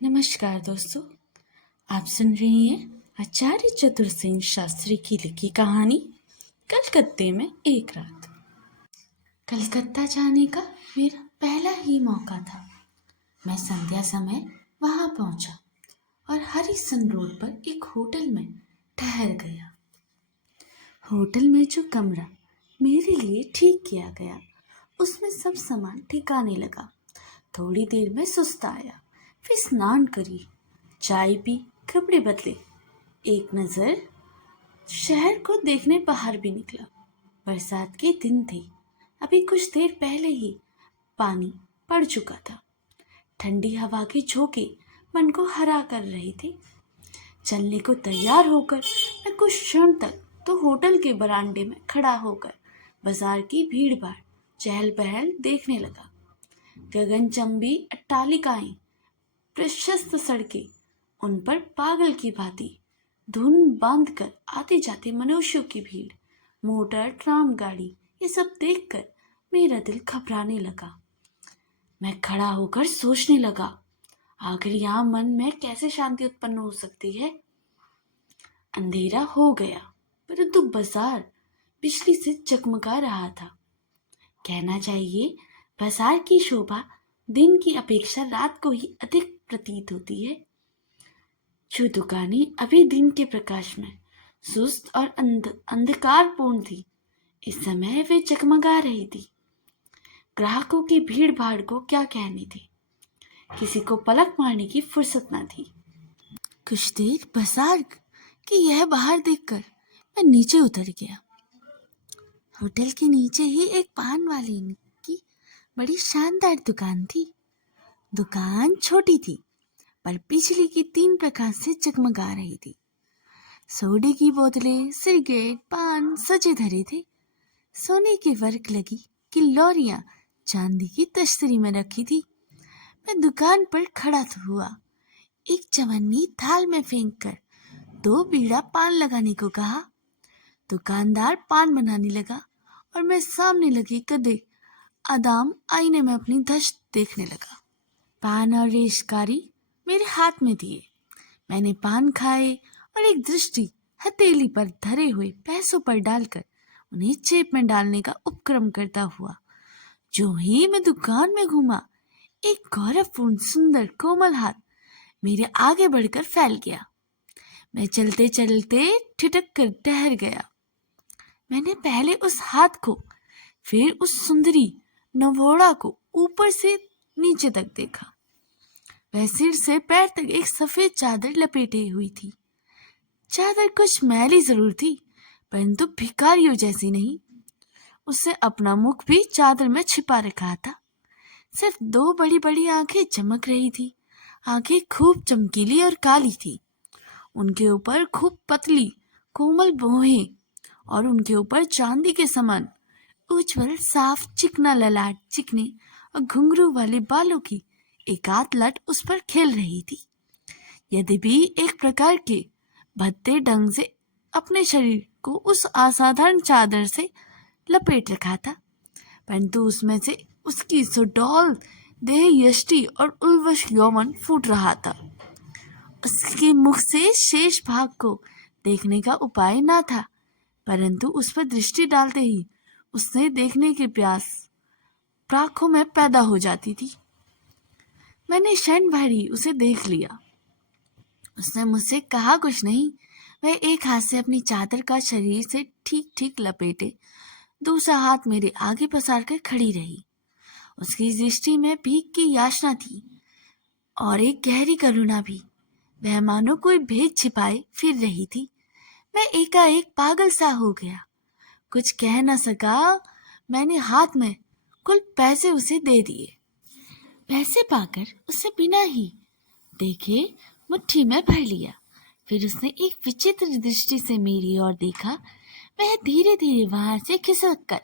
नमस्कार दोस्तों, आप सुन रही हैं आचार्य चतुर्सेन शास्त्री की लिखी कहानी कलकत्ते में एक रात। कलकत्ता जाने का मेरा पहला ही मौका था। मैं संध्या समय वहां पहुंचा और हरिसन रोड पर एक होटल में ठहर गया। होटल में जो कमरा मेरे लिए ठीक किया गया, उसमें सब सामान ठिकाने लगा। थोड़ी देर में सुस्त आया, फिर स्नान करी, चाय पी, कपड़े बदले, एक नज़र शहर को देखने बाहर भी निकला। बरसात के दिन थे, अभी कुछ देर पहले ही पानी पड़ चुका था। ठंडी हवा के झोंके मन को हरा कर रहे थे। चलने को तैयार होकर मैं कुछ क्षण तक तो होटल के बरामदे में खड़ा होकर बाजार की भीड़ भाड़, चहल पहल देखने लगा। गगनचंबी अट्टालिकाएं, प्रशस्त सड़कें, उन पर पागल की भांति धुन बांधकर आते जाते मनुष्यों की भीड़, मोटर, ट्राम गाड़ी, ये सब देखकर मेरा दिल घबराने लगा। मैं खड़ा होकर सोचने लगा, आखिर यहाँ मन में कैसे शांति उत्पन्न हो सकती है। अंधेरा हो गया, परंतु बाजार बिजली से जगमगा रहा था। कहना चाहिए, बाजार की शोभा दिन की अपेक्षा रात को ही अधिक प्रतीत होती है। जो दुकानें अभी दिन के प्रकाश में सुस्त और अंधकारपूर्ण थी, इस समय वे जगमगा रही थी। ग्राहकों की भीड़ भाड़ को क्या कहनी थी, किसी को पलक मारने की फुर्सत न थी। कुछ देर बाजार की यह बाहर देखकर मैं नीचे उतर गया। होटल के नीचे ही एक पान वाले की बड़ी शानदार दुकान थी। दुकान छोटी थी, पर बिजली की 3 प्रकाश से जगमगा रही थी। सोडे की बोतलें, सिगरेट, पान सजे धरे थे। सोने के वर्क लगी किल्लोरियां चांदी की तश्तरी में रखी थी। मैं दुकान पर खड़ा हुआ। एक चवन्नी थाल में फेंक कर 2 बीड़ा पान लगाने को कहा। दुकानदार पान बनाने लगा और मैं सामने लगे कदे आदाम आईने में अपनी दश्त देखने लगा। पान और रेशकारी मेरे हाथ में दिए। मैंने पान खाए और एक दृष्टि हथेली पर धरे हुए पैसों पर डालकर उन्हें जेब में डालने का उपक्रम करता हुआ जो ही मैं दुकान में घूमा, एक गौरवपूर्ण सुंदर कोमल हाथ मेरे आगे बढ़कर फैल गया। मैं चलते चलते ठिठक कर ठहर गया। मैंने पहले उस हाथ को, फिर उस सुंदरी नवोड़ा को ऊपर से नीचे तक देखा। वह सिर से पैर तक एक सफेद चादर लपेटे हुई थी। चादर कुछ मैली जरूर थी, परंतु भिखारियों जैसी नहीं। उससे अपना मुख भी चादर में छिपा रखा था। सिर्फ 2 बड़ी बड़ी आंखें चमक रही थी। आंखें खूब चमकीली और काली थी। उनके ऊपर खूब पतली कोमल भौहें और उनके ऊपर चांदी के समान उज्जवल साफ चिकना ललाट, चिकने और घुंघरू वाले बालों की एकाध लट उस पर खेल रही थी। यद्यपि एक प्रकार के भद्दे ढंग से अपने शरीर को उस असाधारण चादर से लपेट रखा था, परंतु उसमें से उसकी सुडौल देह यष्टि और उल्वश यौवन फूट रहा था। उसके मुख से शेष भाग को देखने का उपाय न था, परंतु उस पर दृष्टि डालते ही उसने देखने की प्यास आंखों में पैदा हो जाती थी। मैंने क्षण भर ही उसे देख लिया। उसने मुझसे कहा कुछ नहीं। वह एक हाथ से अपनी चादर का शरीर से ठीक ठीक लपेटे, दूसरा हाथ मेरे आगे पसार कर खड़ी रही। उसकी दृष्टि में भीख की याचना थी और एक गहरी करुणा भी। वह मानो कोई भेद छिपाए फिर रही थी। मैं एकाएक पागल सा हो गया, कुछ कह न सका। मैंने हाथ में कुल पैसे उसे दे दिए। पैसे पाकर उसे बिना ही देखे मुट्ठी में भर लिया। फिर उसने एक विचित्र दृष्टि से मेरी ओर देखा। वह धीरे धीरे वहां से खिसक कर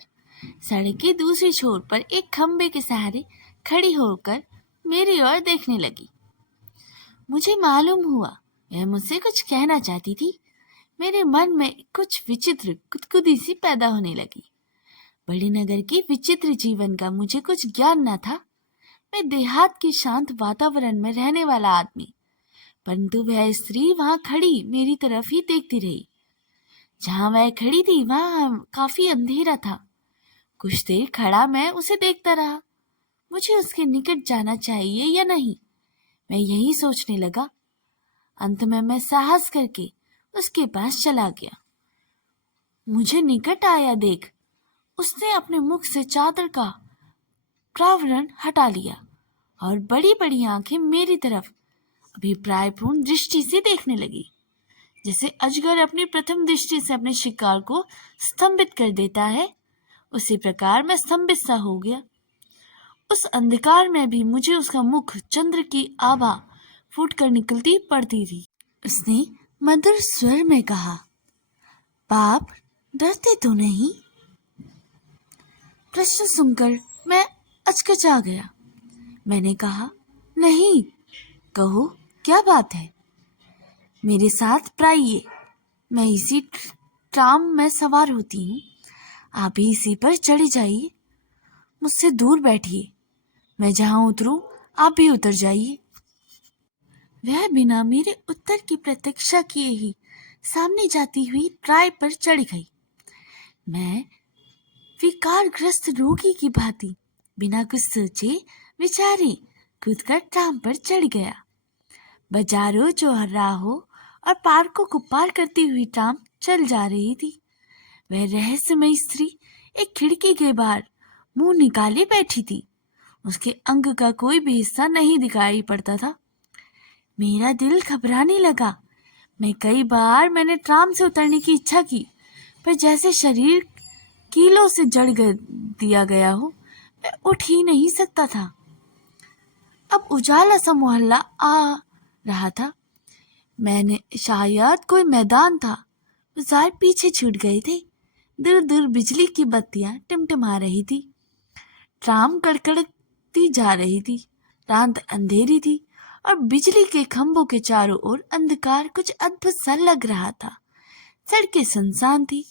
सड़क के दूसरे छोर पर एक खंबे के सहारे खड़ी होकर मेरी ओर देखने लगी। मुझे मालूम हुआ वह मुझसे कुछ कहना चाहती थी। मेरे मन में कुछ विचित्र गुदगुदी सी पैदा होने लगी। बड़े नगर के विचित्र जीवन का मुझे कुछ ज्ञान न था। मैं देहात के शांत वातावरण में रहने वाला आदमी, परंतु वह स्त्री वहां खड़ी मेरी तरफ ही देखती रही। जहां वह खड़ी थी वहां काफी अंधेरा था। कुछ देर खड़ा मैं उसे देखता रहा। मुझे उसके निकट जाना चाहिए या नहीं, मैं यही सोचने लगा। अंत में मैं साहस करके उसके पास चला गया। मुझे निकट आया देख उसने अपने मुख से चादर का प्रावरण हटा लिया और बड़ी बड़ी आंखें मेरी तरफ अभिप्रायपूर्ण दृष्टि से देखने लगी। जैसे अजगर अपनी प्रथम दृष्टि से अपने शिकार को स्तंभित कर देता है, उसी प्रकार मैं स्तंभित सा हो गया। उस अंधकार में भी मुझे उसका मुख चंद्र की आभा फूट कर निकलती पड़ती थी। उसने मधुर स्वर में कहा, बाप डरते तो नहीं? प्रश्न सुनकर मैं अचकचा गया। मैंने कहा, नहीं, कहो क्या बात है? मेरे साथ प्राइए, मैं इसी ट्राम में सवार होती हूँ, आप भी इसी पर चढ़े जाइए। मुझसे दूर बैठिए, मैं जहां उतरूं आप भी उतर जाइए। वह बिना मेरे उत्तर की प्रतीक्षा किए ही सामने जाती हुई ट्राय पर चढ़ गई। मैं विकारग्रस्त रोगी की भांति बिना कुछ सोचे विचारे कूदकर ट्राम पर चढ़ गया। बाजारों, चौराहों और पार्कों को पार करती हुई ट्राम चल जा रही थी। वह रहस्यमयी स्त्री एक खिड़की के बाहर मुंह निकाले बैठी थी। उसके अंग का कोई भी हिस्सा नहीं दिखाई पड़ता था। मेरा दिल घबराने लगा। कई बार मैंने ट्राम से उतरने की इच्छा की, पर जैसे शरीर कीलों से जड़ दिया गया हो, मैं उठ ही नहीं सकता था। अब उजाला सा मोहल्ला आ रहा था। मैंने शायद कोई मैदान था, बाजार पीछे छूट गए थे। दूर दूर बिजली की बत्तियां टिमटिमा रही थी। ट्राम कड़कड़ती जा रही थी। रात अंधेरी थी और बिजली के खंभों के चारों ओर अंधकार कुछ अद्भुत सा लग रहा था। सड़कें सुनसान थी।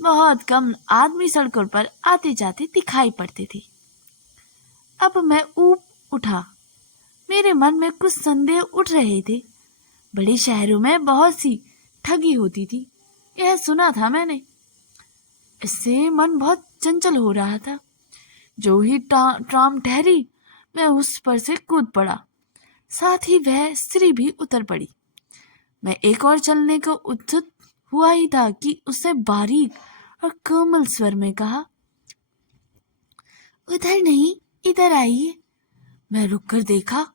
बहुत कम आदमी सड़कों पर आते जाते दिखाई पड़ते थे। अब मैं ऊब उठा। मेरे मन में कुछ संदेह उठ रहे थे। बड़े शहरों में बहुत सी ठगी होती थी, यह सुना था मैंने। इससे मन बहुत चंचल हो रहा था। जो ही ट्राम ठहरी, मैं उस पर से कूद पड़ा। साथ ही वह स्त्री भी उतर पड़ी। मैं एक और चलने को उत्सुक हुआ ही था कि उसने बारीक और कोमल स्वर में कहा, उधर नहीं, इधर आइए। मैं रुककर देखा।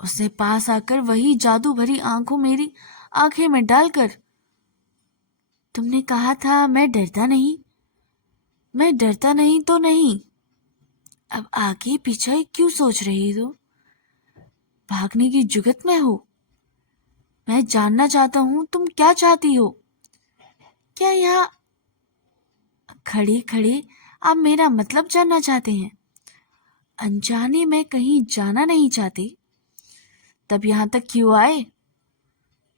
उसने पास आकर वही जादू भरी आंखों मेरी आंखें में डालकर, तुमने कहा था मैं डरता नहीं। मैं डरता नहीं तो नहीं, अब आगे पीछे क्यों सोच रही हो? भागने की जुगत में हो? मैं जानना चाहता हूं तुम क्या चाहती हो। क्या यहाँ खड़े खड़े आप मेरा मतलब जानना चाहते हैं? अनजाने में कहीं जाना नहीं चाहते? तब यहाँ तक क्यों आए?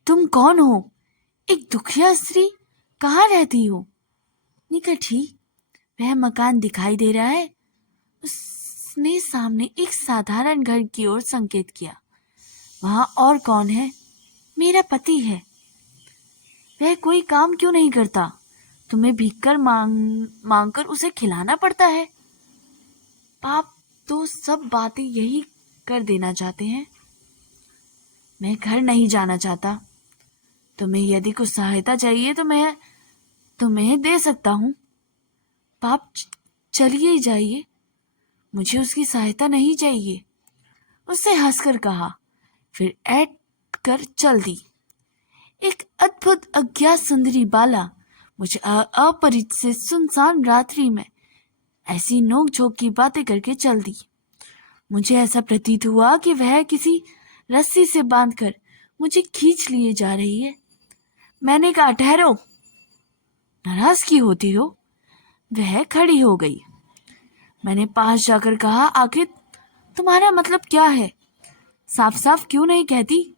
तुम कौन हो? एक दुखिया स्त्री? कहाँ रहती हो? निकट ही वह मकान दिखाई दे रहा है। उसने सामने एक साधारण घर की ओर संकेत किया। वहां और कौन है? मेरा पति है। वह कोई काम क्यों नहीं करता? तुम्हें भीख मांग कर उसे खिलाना पड़ता है। आप तो सब बातें यही कर देना चाहते हैं। मैं घर नहीं जाना चाहता। तुम्हें यदि कुछ सहायता चाहिए तो मैं तुम्हें दे सकता हूँ। आप चलिए जाइए, मुझे उसकी सहायता नहीं चाहिए। उसने हंसकर कहा, फिर ऐठ कर चल दी। एक अद्भुत अज्ञात सुंदरी बाला मुझे अपरिचित सुनसान रात्रि में ऐसी नोक झोंक की बातें करके चल दी। मुझे ऐसा प्रतीत हुआ कि वह किसी रस्सी से बांधकर मुझे खींच लिए जा रही है। मैंने कहा, ठहरो, नाराज की होती हो? वह खड़ी हो गई। मैंने पास जाकर कहा, आखिर तुम्हारा मतलब क्या है? साफ साफ क्यों नहीं कहती?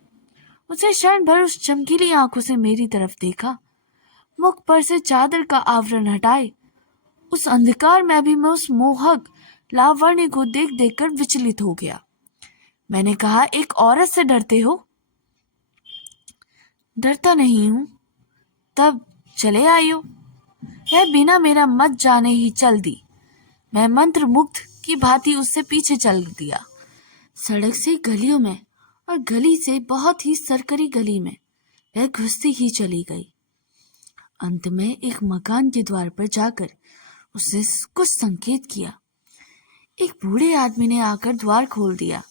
उसने क्षण भर उस चमकीली आंखों से मेरी तरफ देखा। मुख पर से चादर का आवरण हटाए उस अंधकार में भी मैं उस मोहक लावण्य को देख देखकर विचलित हो गया। मैंने कहा, एक औरत से डरते हो? डरता नहीं हूं। तब चले आइयो। वह बिना मेरा मत जाने ही चल दी। मैं मंत्र मुग्ध की भांति उससे पीछे चल दिया। सड़क से गलियों में और गली से बहुत ही सरकरी गली में वह घुसती ही चली गई। अंत में एक मकान के द्वार पर जाकर उसने कुछ संकेत किया। एक बूढ़े आदमी ने आकर द्वार खोल दिया।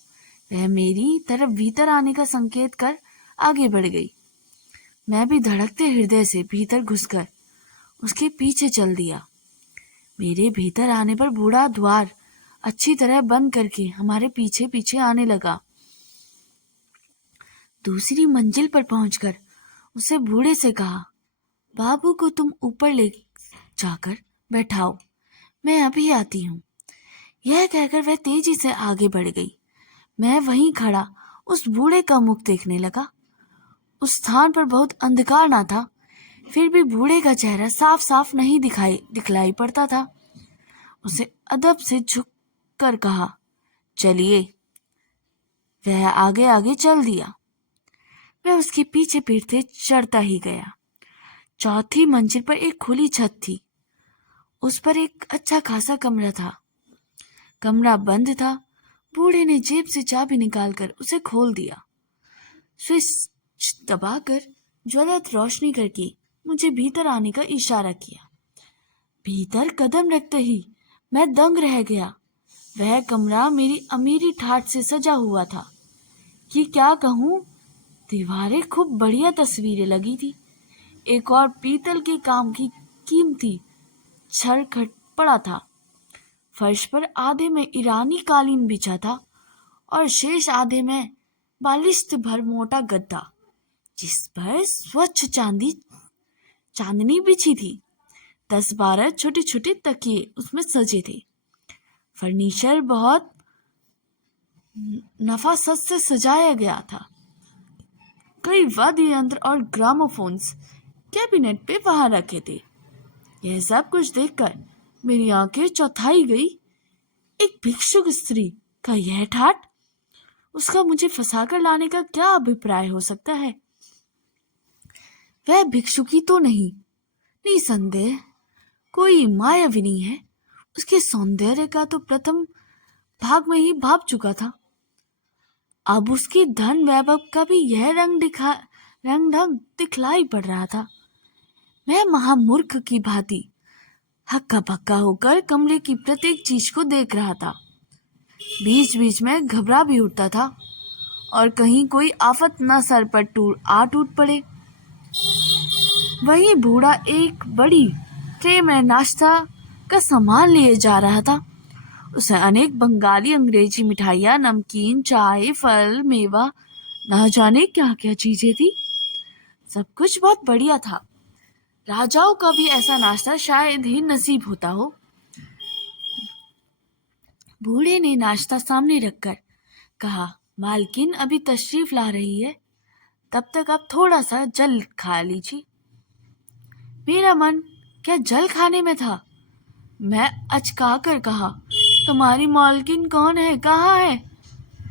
वह मेरी तरफ भीतर आने का संकेत कर आगे बढ़ गई। मैं भी धड़कते हृदय से भीतर घुसकर उसके पीछे चल दिया। मेरे भीतर आने पर बूढ़ा द्वार अच्छी तरह बंद करके हमारे पीछे पीछे आने लगा। दूसरी मंजिल पर पहुंचकर उसे बूढ़े से कहा, बाबू को तुम ऊपर ले जाकर बैठाओ, मैं अभी आती हूँ। यह कहकर वह तेजी से आगे बढ़ गई। मैं वहीं खड़ा उस बूढ़े का मुख देखने लगा। उस स्थान पर बहुत अंधकार ना था, फिर भी बूढ़े का चेहरा साफ साफ नहीं दिखलाई पड़ता था। उसे अदब से झुक कर कहा, चलिए। वह आगे आगे चल दिया। मैं उसके पीछे पीछे चढ़ता ही गया। चौथी मंजिल पर एक खुली छत थी। उस पर एक अच्छा खासा कमरा था। कमरा बंद था। बूढ़े ने जेब से चाबी निकालकर उसे खोल दिया। स्विच दबाकर ज्वलंत रोशनी करके मुझे भीतर आने का इशारा किया। भीतर कदम रखते ही मैं दंग रह गया। वह कमरा मेरी अमीरी ठाठ से सजा हुआ था कि क्या कहूँ। दीवारें खूब बढ़िया तस्वीरें लगी थी। एक और पीतल के काम की कीमती छड़ पड़ा था। फर्श पर आधे में ईरानी कालीन बिछा था और शेष आधे में बालिश्त भर मोटा गद्दा, जिस पर स्वच्छ चांदनी बिछी थी। 10-12 छोटे छोटे तकिए उसमें सजे थे। फर्नीचर बहुत नफासत से सजाया गया था। कई वाद्य यंत्र और ग्रामोफोन्स कैबिनेट पे वहां रखे थे। यह सब कुछ देखकर मेरी आंखें चौंधाई गई। एक भिक्षुक स्त्री का यह ठाठ, उसका मुझे फंसाकर लाने का क्या अभिप्राय हो सकता है? वह भिक्षुकी तो नहीं, निसंदेह कोई मायाविनी है। उसके सौंदर्य का तो प्रथम भाग में ही भाप चुका था। अब उसकी धन वैभव का भी यह रंग ढंग दिखलाई पड़ रहा था। मैं महामूर्ख की भांति हक्का बक्का होकर कमरे की प्रत्येक चीज को देख रहा था। बीच बीच में घबरा भी उठता था और कहीं कोई आफत न सर पर टूट पड़े। वही बूढ़ा एक बड़ी ट्रे में नाश्ता का सामान लिए जा रहा था। उसमें अनेक बंगाली अंग्रेजी मिठाइयाँ, नमकीन, चाय, फल, मेवा, न जाने क्या क्या चीजें थी। सब कुछ बहुत बढ़िया था। राजाओं का भी ऐसा नाश्ता शायद ही नसीब होता हो। बूढ़े ने नाश्ता सामने रखकर कहा, मालकिन अभी तशरीफ ला रही है, तब तक आप थोड़ा सा जल खा लीजिए। मेरा मन क्या जल खाने में था। मैं अचका कर कहा, तुम्हारी मालकिन कौन है, कहाँ है?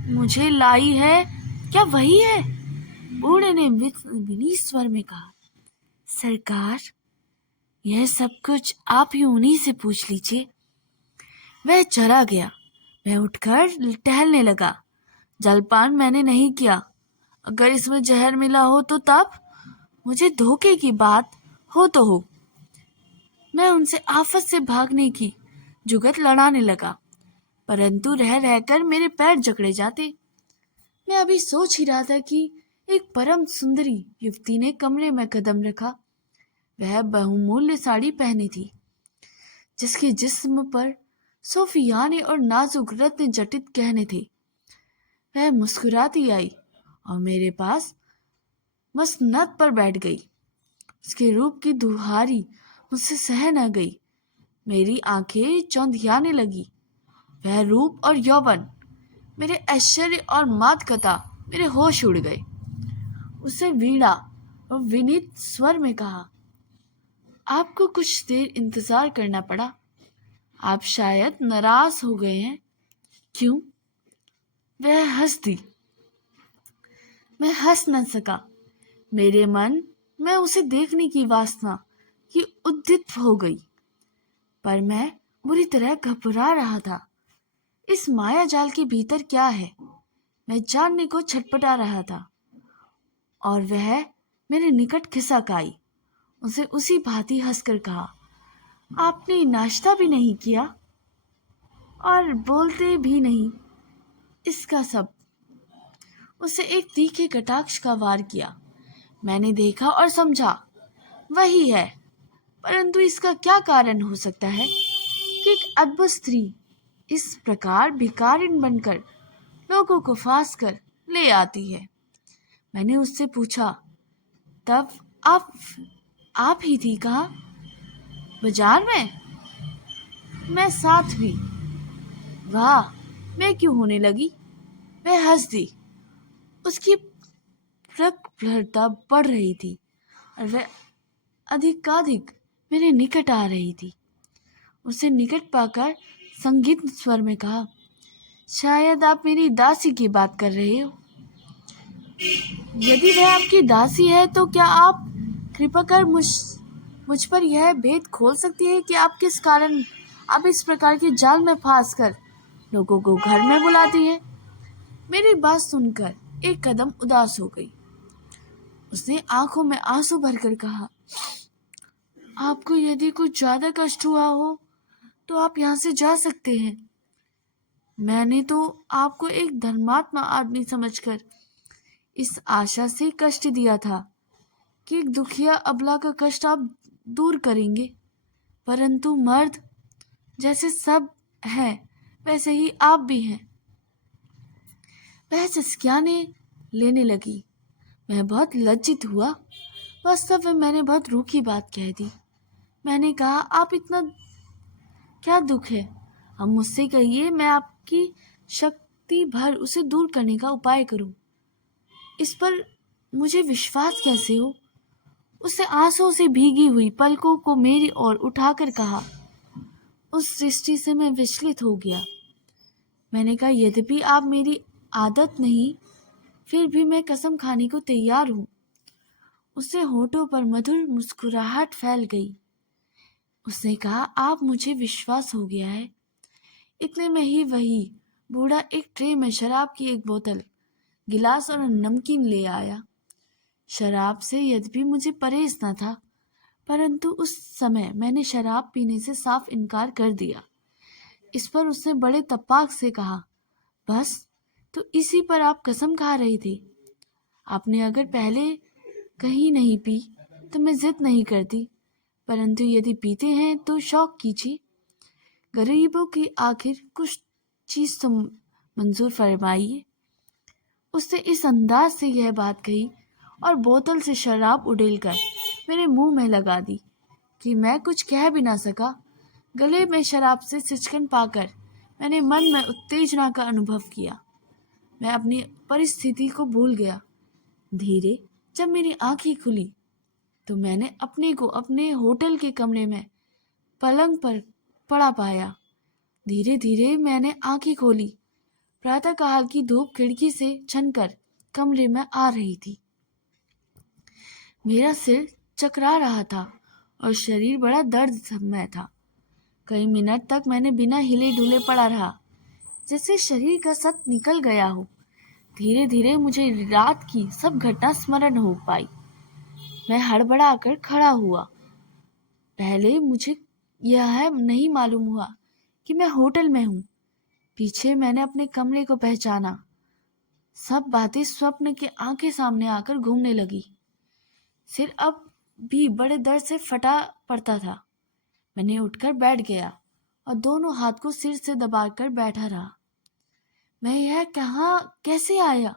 मुझे लाई है, क्या वही है? बूढ़े ने विनीत स्वर में कहा, सरकार, यह सब कुछ आप ही उन्हीं से पूछ लीजिए। वह चला गया। मैं उठकर टहलने लगा। जलपान मैंने नहीं किया। अगर इसमें जहर मिला हो तो तब मुझे धोखे की बात हो तो हो। मैं उनसे आफत से भागने की जुगत लड़ाने लगा, परंतु रह रहकर मेरे पैर जकड़े जाते। मैं अभी सोच ही रहा था कि एक परम सुंदरी युवती ने कमरे में कदम रखा। वह बहुमूल्य साड़ी पहनी थी, जिसके जिस्म पर सोफियाने और नाजुक रत्न जटित गहने थे। वह मुस्कुराती आई और मेरे पास मसनद पर बैठ गई। उसके रूप की दुहारी मुझसे सह न गई। मेरी आंखें चौंधियाने लगी। वह रूप और यौवन, मेरे ऐश्वर्य और मादकता, मेरे होश उड़ गए। उससे वीणा और विनीत स्वर में कहा, आपको कुछ देर इंतजार करना पड़ा। आप शायद नाराज हो गए हैं। क्यों? वह हंस दी। मैं हंस न सका। मेरे मन में उसे देखने की वासना की उद्दीप्त हो गई, पर मैं बुरी तरह घबरा रहा था। इस माया जाल के भीतर क्या है, मैं जानने को छटपटा रहा था। और वह मेरे निकट खिसक आई। उसे उसी भांति हंसकर कहा, आपने नाश्ता भी नहीं किया और बोलते भी नहीं। इसका सब उसे एक तीखे कटाक्ष का वार किया। मैंने देखा और समझा, वही है। परंतु इसका क्या कारण हो सकता है कि एक अद्भुत स्त्री इस प्रकार भिखारिन बनकर लोगों को फांस कर ले आती है। मैंने उससे पूछा, तब आप ही थी कहाँ? बाजार में? मैं साथ भी। वाह, मैं क्यों होने लगी? वह हंस दी। उसकी प्रखरता बढ़ रही थी और वह अधिकाधिक मेरे निकट आ रही थी। उसे निकट पाकर संगीत स्वर में कहा, शायद आप मेरी दासी की बात कर रहे हो। यदि वह आपकी दासी है तो क्या आप कृपा कर मुझ पर यह भेद खोल सकती है कि आप किस कारण आप इस प्रकार के जाल में फांस कर लोगों को घर में बुलाती हैं? मेरी बात सुनकर एक कदम उदास हो गई। उसने आंखों में आंसू भरकर कहा, आपको यदि कुछ ज्यादा कष्ट हुआ हो तो आप यहाँ से जा सकते हैं। मैंने तो आपको एक धर्मात्मा आदमी समझकर इस आशा से कष्ट दिया था कि एक दुखिया अबला का कष्ट आप दूर करेंगे, परंतु मर्द जैसे सब हैं वैसे ही आप भी हैं। वह सिसकियाने लेने लगी। मैं बहुत लज्जित हुआ। वास्तव में मैंने बहुत रूखी बात कह दी। मैंने कहा, आप इतना क्या दुख है, अब मुझसे कहिए, मैं आपकी शक्ति भर उसे दूर करने का उपाय करूं। इस पर मुझे विश्वास कैसे हो? उसने आंसुओं से भीगी हुई पलकों को मेरी ओर उठाकर कहा। उस दृष्टि से मैं विचलित हो गया। मैंने कहा, यद्यपि आप मेरी आदत नहीं, फिर भी मैं कसम खाने को तैयार हूं। उसके होठों पर मधुर मुस्कुराहट फैल गई। उसने कहा, आप मुझे विश्वास हो गया है। इतने में ही वही बूढ़ा एक ट्रे में शराब की एक बोतल, गिलास और नमकीन ले आया। शराब से यद्यपि मुझे परहेज न था, परंतु उस समय मैंने शराब पीने से साफ इनकार कर दिया। इस पर उसने बड़े तपाक से कहा, बस तो इसी पर आप कसम खा रही थी। आपने अगर पहले कहीं नहीं पी तो मैं जिद नहीं करती, परंतु यदि पीते हैं तो शौक कीजिए। गरीबों की आखिर कुछ चीज तो मंजूर फरमाइए। उसने इस अंदाज से यह बात कही और बोतल से शराब उड़ेलकर मेरे मुंह में लगा दी कि मैं कुछ कह भी ना सका। गले में शराब से सिंचन पाकर मैंने मन में उत्तेजना का अनुभव किया। मैं अपनी परिस्थिति को भूल गया। धीरे जब मेरी आंखें खुली तो मैंने अपने को अपने होटल के कमरे में पलंग पर पड़ा पाया। धीरे धीरे मैंने आंखें खोली। प्रातःकाल की धूप खिड़की से छनकर कमरे में आ रही थी। मेरा सिर चकरा रहा था और शरीर बड़ा दर्द में था। कई मिनट तक मैंने बिना हिले डुले पड़ा रहा, जैसे शरीर का सत निकल गया हो। धीरे धीरे मुझे रात की सब घटना स्मरण हो पाई। मैं हड़बड़ाकर खड़ा हुआ। पहले मुझे यह नहीं मालूम हुआ कि मैं होटल में हूँ। पीछे मैंने अपने कमरे को पहचाना। सब बातें स्वप्न के आंखें सामने आकर घूमने लगी। सिर अब भी बड़े दर्द से फटा पड़ता था। मैंने उठकर बैठ गया और दोनों हाथ को सिर से दबाकर बैठा रहा। मैं यह कहाँ कैसे आया?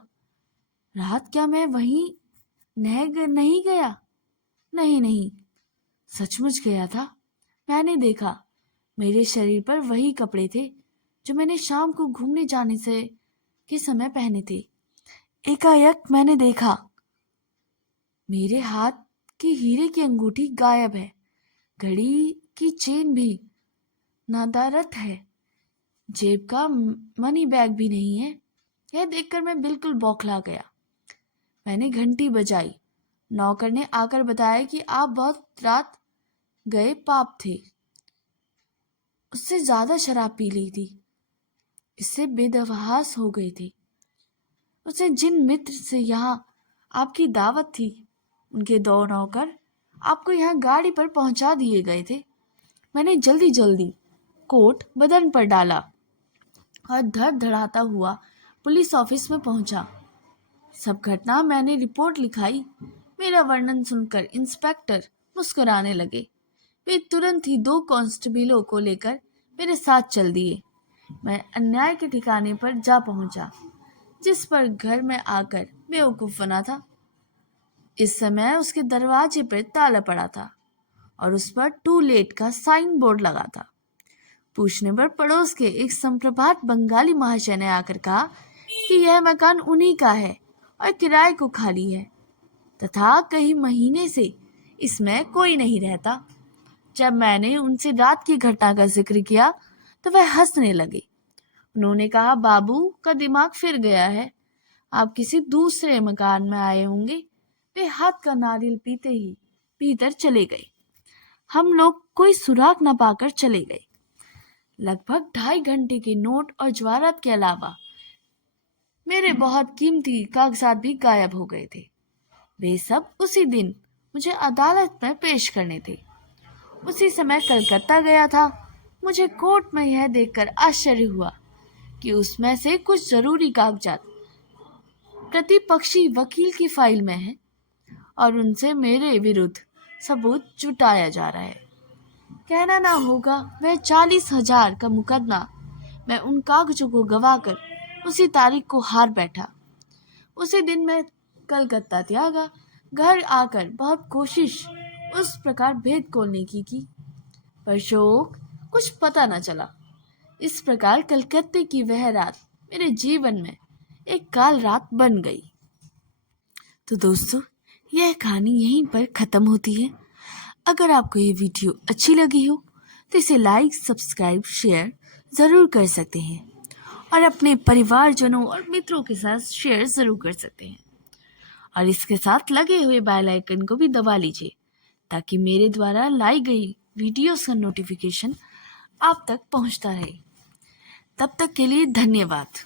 रात क्या मैं वहीं नहीं गया? नहीं, सचमुच गया था। मैंने देखा मेरे शरीर पर वही कपड़े थे जो मैंने शाम को घूमने जाने से के समय पहने थे। एकाएक मैंने देखा मेरे हाथ की हीरे की अंगूठी गायब है। घड़ी की चेन भी नदारद है। जेब का मनी बैग भी नहीं है। यह देखकर मैं बिल्कुल बौखला गया। मैंने घंटी बजाई। नौकर ने आकर बताया कि आप बहुत रात गए पाप थे, उससे ज्यादा शराब पी ली थी, इससे बेदहवास हो गए थे। उसे जिन मित्र से यहाँ आपकी दावत थी, उनके 2 नौकर आपको यहाँ गाड़ी पर पहुंचा दिए गए थे। मैंने जल्दी जल्दी कोट बदन पर डाला और धड़ धड़ाता हुआ पुलिस ऑफिस में पहुंचा। सब घटना मैंने रिपोर्ट लिखाई। मेरा वर्णन सुनकर इंस्पेक्टर मुस्कुराने लगे। वे तुरंत ही 2 कांस्टेबलों को लेकर मेरे साथ चल दिए। मैं अन्याय के ठिकाने पर जा पहुंचा, जिस पर घर में आकर बेवकूफ बना था। इस समय उसके दरवाजे पर ताला पड़ा था और उस पर टू लेट का साइन बोर्ड लगा था। पूछने पर पड़ोस के एक संप्रभात बंगाली महाशय ने आकर कहा कि यह मकान उन्हीं का है और किराए को खाली है तथा कई महीने से इसमें कोई नहीं रहता। जब मैंने उनसे रात की घटना का जिक्र किया तो वह हंसने लगे। उन्होंने कहा, बाबू का दिमाग फिर गया है, आप किसी दूसरे मकान में आए होंगे। वे हाथ का नारियल पीते ही भीतर चले गए। हम लोग कोई सुराग न पाकर चले गए। लगभग 2.5 घंटे के नोट और जवाहरात के अलावा मेरे बहुत कीमती कागजात भी गायब हो गए थे। वे सब उसी दिन मुझे अदालत में पेश करने थे। उसी समय कलकत्ता गया था। मुझे कोर्ट में यह देखकर आश्चर्य हुआ कि उसमें से कुछ जरूरी कागजात प्रतिपक्षी वकील की फाइल में हैं और उनसे मेरे विरुद्ध सबूत जुटाया जा रहा है। कहना ना होगा, वह 40,000 का मुकदमा मैं उन कागजों को गवाकर उसी तारीख को हार बैठा। उसी दिन मैं कलकत्ता त्यागा। घर आकर बहुत कोशिश उस प्रकार भेद खोलने की पर शोक कुछ पता न चला। इस प्रकार कलकत्ते की वह रात मेरे जीवन में एक काल रात बन गई। तो दोस्तों, यह कहानी यहीं पर ख़त्म होती है। अगर आपको ये वीडियो अच्छी लगी हो तो इसे लाइक, सब्सक्राइब, शेयर ज़रूर कर सकते हैं और अपने परिवारजनों और मित्रों के साथ शेयर ज़रूर कर सकते हैं। और इसके साथ लगे हुए बेल आइकन को भी दबा लीजिए ताकि मेरे द्वारा लाई गई वीडियोस का नोटिफिकेशन आप तक पहुंचता रहे। तब तक के लिए धन्यवाद।